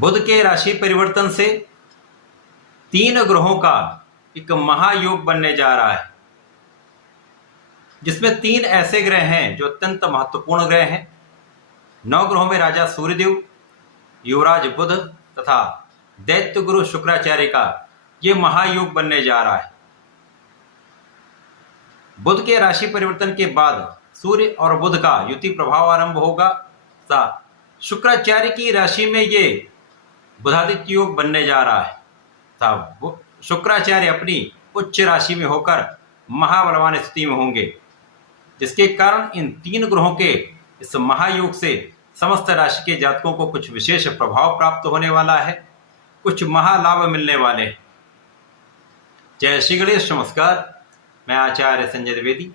बुध के राशि परिवर्तन से 3 ग्रहों का एक महायोग बनने जा रहा है, जिसमें 3 ऐसे ग्रह हैं जो अत्यंत महत्वपूर्ण ग्रह हैं। 9 ग्रहों में राजा सूर्यदेव, युवराज बुध तथा दैत्य गुरु शुक्राचार्य का ये महायोग बनने जा रहा है। बुध के राशि परिवर्तन के बाद सूर्य और बुध का युति प्रभाव आरंभ होगा तथा शुक्राचार्य की राशि में ये बुधादित्य योग बनने जा रहा है तथा शुक्राचार्य अपनी उच्च राशि में होकर महाबलवान स्थिति में होंगे, जिसके कारण इन 3 ग्रहों के इस महायोग से समस्त राशि के जातकों को कुछ विशेष प्रभाव प्राप्त होने वाला है, कुछ महालाभ मिलने वाले हैं। जय श्री गणेश। नमस्कार, मैं आचार्य संजय द्विवेदी।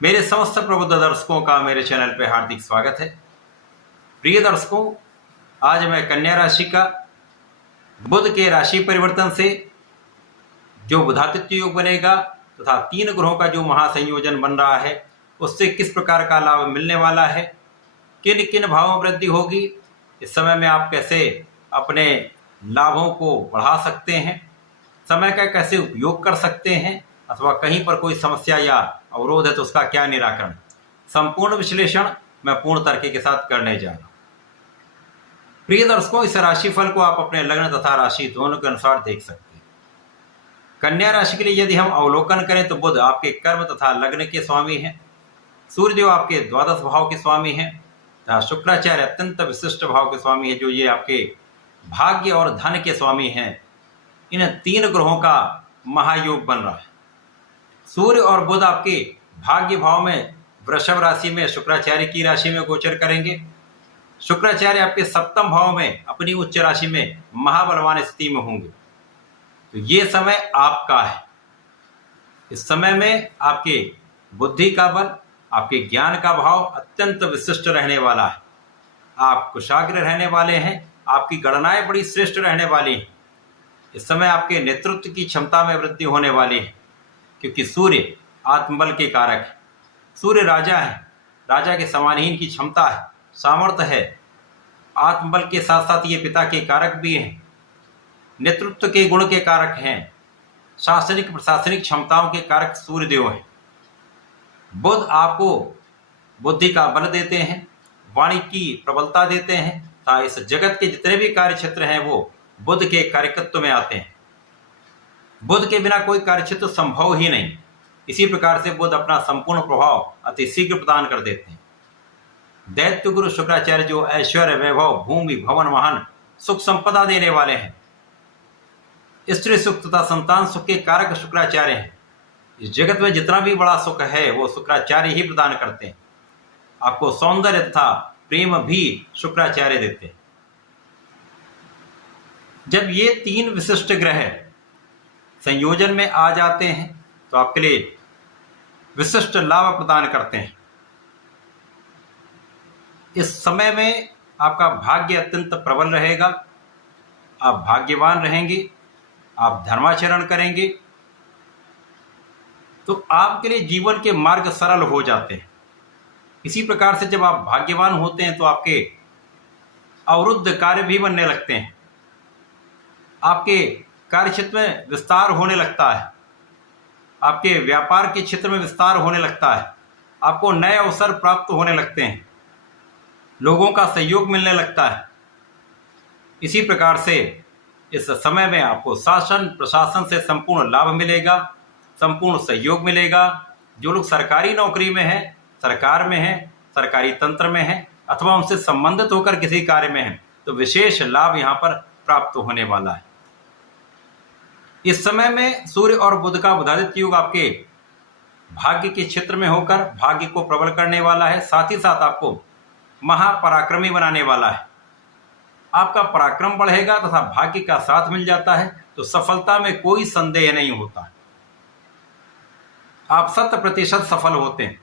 मेरे समस्त प्रबुद्ध दर्शकों का मेरे चैनल पर हार्दिक स्वागत है। प्रिय दर्शकों, आज मैं कन्या राशि का बुध के राशि परिवर्तन से जो बुधादित्य योग बनेगा तथा 3 ग्रहों का जो महासंयोजन बन रहा है उससे किस प्रकार का लाभ मिलने वाला है, किन किन भावों में वृद्धि होगी, इस समय में आप कैसे अपने लाभों को बढ़ा सकते हैं, समय का कैसे उपयोग कर सकते हैं, अथवा कहीं पर कोई समस्या या अवरोध है तो उसका क्या निराकरण, संपूर्ण विश्लेषण मैं पूर्ण तर्क के साथ करने जा रहा हूं। प्रिय दर्शकों, इस राशिफल को आप अपने लग्न तथा राशि दोनों के अनुसार देख सकते हैं। कन्या राशि के लिए यदि हम अवलोकन करें तो बुध आपके कर्म तथा लग्न के स्वामी हैं, सूर्यदेव आपके द्वादश भाव के स्वामी हैं तथा शुक्राचार्य अत्यंत विशिष्ट भाव के स्वामी है, जो ये आपके भाग्य और धन के स्वामी हैं। इन 3 ग्रहों का महायोग बन रहा है। सूर्य और बुध आपके भाग्य भाव में वृषभ राशि में शुक्राचार्य की राशि में गोचर करेंगे। शुक्राचार्य आपके 7वें भाव में अपनी उच्च राशि में महाबलवान स्थिति में होंगे। तो ये समय आपका है। इस समय में आपके बुद्धि का बल, आपके ज्ञान का भाव अत्यंत विशिष्ट रहने वाला है। आप कुशाग्र रहने वाले हैं, आपकी गणनाएं बड़ी श्रेष्ठ रहने वाली हैं। इस समय आपके नेतृत्व की क्षमता में वृद्धि होने वाली है, क्योंकि सूर्य आत्मबल के कारक है। सूर्य राजा है, राजा के समानहीन की क्षमता है, सामर्थ्य है। आत्मबल के साथ साथ ये पिता के कारक भी हैं, नेतृत्व के गुण के कारक हैं, शासनिक प्रशासनिक क्षमताओं के कारक सूर्यदेव हैं। बुध आपको बुद्धि का बल देते हैं, वाणी की प्रबलता देते हैं तथा इस जगत के जितने भी कार्य क्षेत्र हैं वो बुध के कार्यकत्व में आते हैं। बुध के बिना कोई कार्यक्षेत्र संभव ही नहीं। इसी प्रकार से बुध अपना संपूर्ण प्रभाव अति शीघ्र प्रदान कर देते हैं। दैत्य गुरु शुक्राचार्य जो ऐश्वर्य, वैभव, भूमि, भवन, वाहन, सुख संपदा देने वाले हैं, स्त्री सुख तथा संतान सुख के कारक शुक्राचार्य हैं। इस जगत में जितना भी बड़ा सुख है वो शुक्राचार्य ही प्रदान करते हैं। आपको सौंदर्य तथा प्रेम भी शुक्राचार्य देते हैं। जब ये 3 विशिष्ट ग्रह संयोजन में आ जाते हैं तो आपके लिए विशिष्ट लाभ प्रदान करते हैं। इस समय में आपका भाग्य अत्यंत प्रबल रहेगा, आप भाग्यवान रहेंगे, आप धर्माचरण करेंगे तो आपके लिए जीवन के मार्ग सरल हो जाते हैं। इसी प्रकार से जब आप भाग्यवान होते हैं तो आपके अवरुद्ध कार्य भी बनने लगते हैं, आपके कार्य क्षेत्र में विस्तार होने लगता है, आपके व्यापार के क्षेत्र में विस्तार होने लगता है, आपको नए अवसर प्राप्त होने लगते हैं, लोगों का सहयोग मिलने लगता है। इसी प्रकार से इस समय में आपको शासन प्रशासन से संपूर्ण लाभ मिलेगा, संपूर्ण सहयोग मिलेगा। जो लोग सरकारी नौकरी में हैं, सरकार में हैं, सरकारी तंत्र में हैं अथवा उनसे संबंधित होकर किसी कार्य में हैं, तो विशेष लाभ यहाँ पर प्राप्त होने वाला है। इस समय में सूर्य और बुध का बुधादित्य योग आपके भाग्य के क्षेत्र में होकर भाग्य को प्रबल करने वाला है, साथ ही साथ आपको महापराक्रमी बनाने वाला है। आपका पराक्रम बढ़ेगा तथा भाग्य का साथ मिल जाता है तो सफलता में कोई संदेह नहीं होता। आप 100% सफल होते हैं।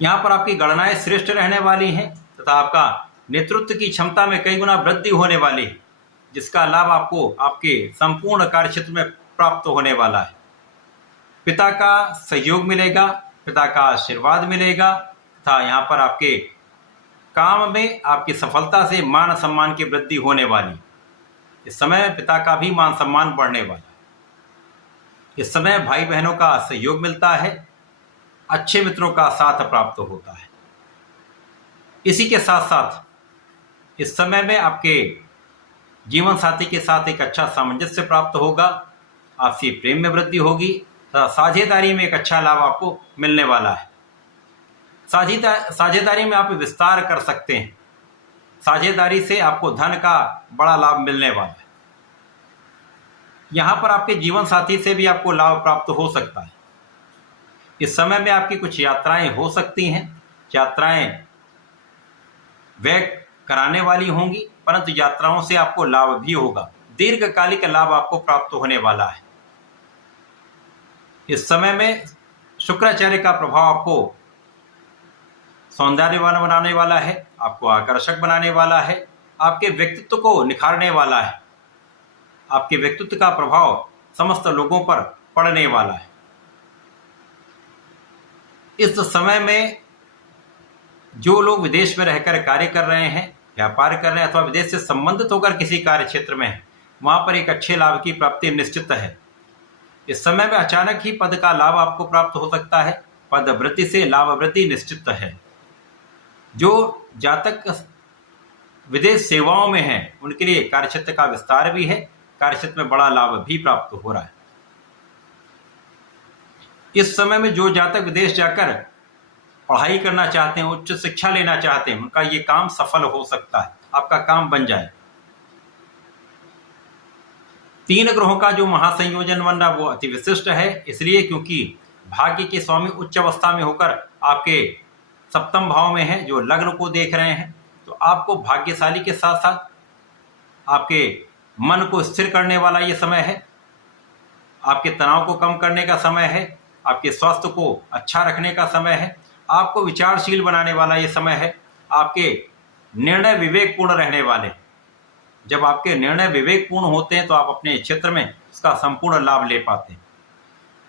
यहाँ पर आपकी गणनाएं श्रेष्ठ रहने वाली हैं तथा आपका नेतृत्व की क्षमता में कई गुना वृद्धि होने वाली है, जिसका लाभ आपको आपके संपूर्ण कार्य क्षेत्र में प्राप्त होने वाला है। पिता का सहयोग मिलेगा, पिता का आशीर्वाद मिलेगा तथा यहाँ पर आपके काम में आपकी सफलता से मान सम्मान की वृद्धि होने वाली। इस समय पिता का भी मान सम्मान बढ़ने वाला। इस समय भाई बहनों का सहयोग मिलता है, अच्छे मित्रों का साथ प्राप्त होता है। इसी के साथ साथ इस समय में आपके जीवन साथी के साथ एक अच्छा सामंजस्य प्राप्त होगा, आपसी प्रेम में वृद्धि होगी तथा साझेदारी में एक अच्छा लाभ आपको मिलने वाला है। साझेदारी में आप विस्तार कर सकते हैं। साझेदारी से आपको धन का बड़ा लाभ मिलने वाला है। यहाँ पर आपके जीवन साथी से भी आपको लाभ प्राप्त हो सकता है। इस समय में आपकी कुछ यात्राएं हो सकती हैं। यात्राएं व्यय कराने वाली होंगी, परंतु यात्राओं से आपको लाभ भी होगा। दीर्घकालिक लाभ आपको प्राप्त होने वाला है। इस समय में शुक्राचार्य का प्रभाव आपको सौंदर्यवान बनाने वाला है, आपको आकर्षक बनाने वाला है, आपके व्यक्तित्व को निखारने वाला है। आपके व्यक्तित्व का प्रभाव समस्त लोगों पर पड़ने वाला है। इस समय में जो लोग विदेश में रहकर कार्य कर रहे हैं, व्यापार कर रहे हैं अथवा विदेश से संबंधित होकर किसी कार्य क्षेत्र में हैं, वहां पर एक अच्छे लाभ की प्राप्ति निश्चित है। इस समय में अचानक ही पद का लाभ आपको प्राप्त हो सकता है। पद वृद्धि से लाभ वृद्धि निश्चित है। जो जातक विदेश सेवाओं में हैं, उनके लिए कार्यक्षेत्र का विस्तार भी है, कार्यक्षेत्र में बड़ा लाभ भी प्राप्त हो रहा है। इस समय में जो जातक विदेश जाकर पढ़ाई करना चाहते हैं, उच्च शिक्षा लेना चाहते हैं, उनका ये काम सफल हो सकता है, आपका काम बन जाए। 3 ग्रहों का जो महासंयोजन बन रहा वो अति विशिष्ट है, इसलिए क्योंकि भाग्य के स्वामी उच्च अवस्था में होकर आपके सप्तम भाव में है, जो लग्न को देख रहे हैं। तो आपको भाग्यशाली के साथ साथ आपके मन को स्थिर करने वाला ये समय है, आपके तनाव को कम करने का समय है, आपके स्वास्थ्य को अच्छा रखने का समय है, आपको विचारशील बनाने वाला ये समय है, आपके निर्णय विवेकपूर्ण रहने वाले। जब आपके निर्णय विवेकपूर्ण होते हैं तो आप अपने क्षेत्र में इसका संपूर्ण लाभ ले पाते हैं।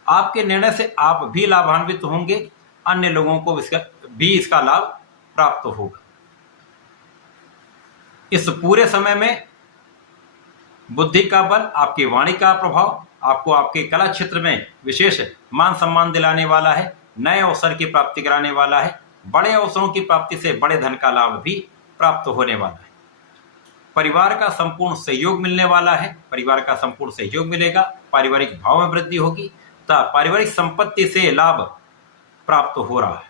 आपके निर्णय से आप भी लाभान्वित होंगे, अन्य लोगों को इसका लाभ प्राप्त होगा। इस पूरे समय में बुद्धि का बल, आपकी वाणी का प्रभाव आपको आपके कला क्षेत्र में विशेष मान सम्मान दिलाने वाला है, नए अवसर की प्राप्ति कराने वाला है, बड़े अवसरों की प्राप्ति से बड़े धन का लाभ भी प्राप्त होने वाला है। परिवार का संपूर्ण सहयोग मिलने वाला है, परिवार का संपूर्ण सहयोग मिलेगा, पारिवारिक भाव में वृद्धि होगी तथा पारिवारिक संपत्ति से लाभ प्राप्त हो रहा है।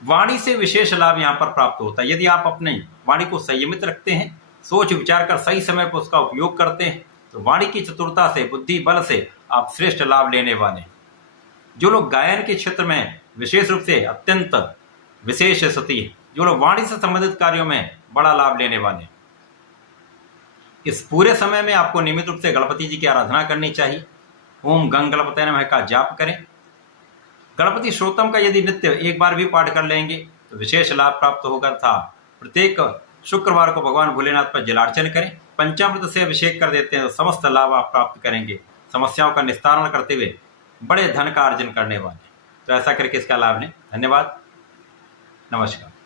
वाणी से विशेष लाभ यहाँ पर प्राप्त होता है। यदि आप अपने वाणी को संयमित रखते हैं, सोच विचार कर सही समय पर उसका उपयोग करते हैं, तो वाणी की चतुरता से, बुद्धि बल से आप श्रेष्ठ लाभ लेने वाले हैं। जो लोग गायन के क्षेत्र में विशेष रूप से अत्यंत विशेष स्थिति है, जो लोग वाणी से संबंधित कार्यों में बड़ा लाभ लेने वाले हैं। इस पूरे समय में आपको नियमित रूप से गणपति जी की आराधना करनी चाहिए। ओम गंग गणपतये नमः का जाप करें। गणपति श्रोतम का यदि नित्य एक बार भी पाठ कर लेंगे तो विशेष लाभ प्राप्त होगा था। प्रत्येक शुक्रवार को भगवान भोलेनाथ पर जलार्चन करें, पंचामृत से अभिषेक कर देते हैं तो समस्त लाभ आप प्राप्त करेंगे। समस्याओं का निस्तारण करते हुए बड़े धन का अर्जन करने वाले, तो ऐसा करके इसका लाभ लें। धन्यवाद, नमस्कार।